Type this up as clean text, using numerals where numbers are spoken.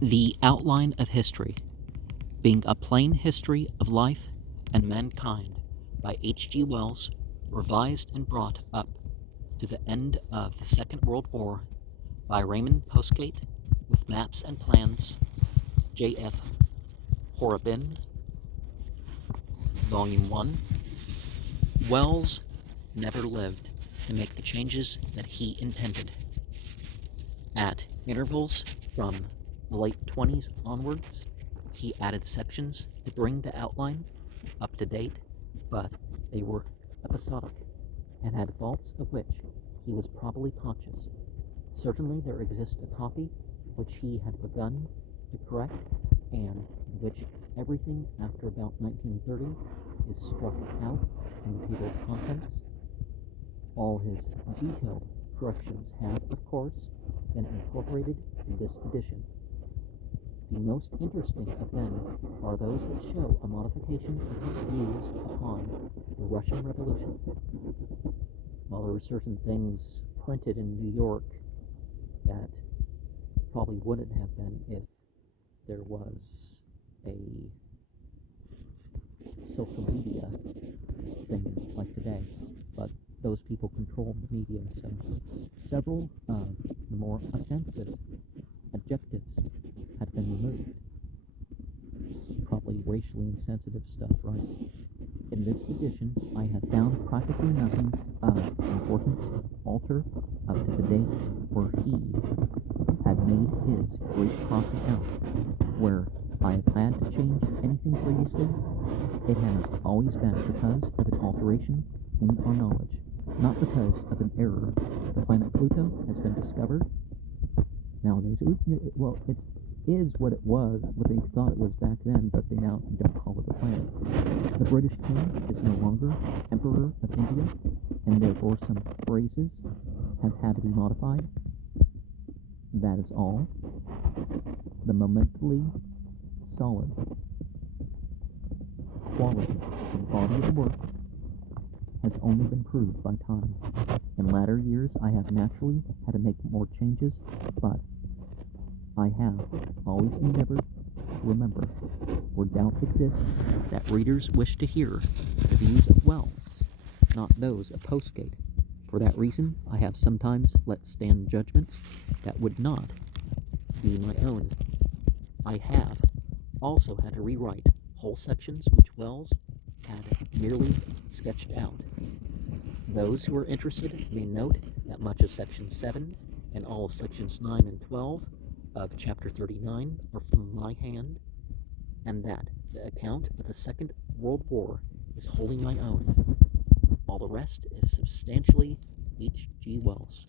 The Outline of History, being a plain history of life and mankind by H.G. Wells, revised and brought up to the end of the Second World War by Raymond Postgate, with maps and plans, J.F. Horrobin, Volume 1. Wells never lived to make the changes that he intended. At intervals from the late 20s onwards, he added sections to bring the outline up to date, but they were episodic and had faults of which he was probably conscious. Certainly there exists a copy which he had begun to correct, and in which everything after about 1930 is struck out in the table of contents. All his detailed corrections have, of course, been incorporated in this edition. The most interesting of them are those that show a modification of his views upon the Russian Revolution. While there were certain things printed in New York that probably wouldn't have been if there was a social media thing like today, but those people controlled the media, so several of the more offensive adjectives had been removed. Probably racially insensitive stuff, right? In this edition, I have found practically nothing of importance to alter up to the date where he had made his great crossing out. Where I have had to change anything previously, it has always been because of an alteration in our knowledge, not because of an error. The planet Pluto has been discovered. Nowadays, well, it is what it was, what they thought it was back then, but they now don't call it a planet. The British king is no longer Emperor of India, and therefore some phrases have had to be modified. That is all. The momentally solid quality and body of the work has only been proved by time. In latter years, I have naturally had to make more changes, but I have always endeavored to remember, where doubt exists, that readers wish to hear the views of Wells, not those of Postgate. For that reason, I have sometimes let stand judgments that would not be my own. I have also had to rewrite whole sections which Wells had merely sketched out. Those who are interested may note that much of Section 7 and all of Sections 9 and 12 of Chapter 39 are from my hand, and that the account of the Second World War is wholly my own. All the rest is substantially H.G. Wells.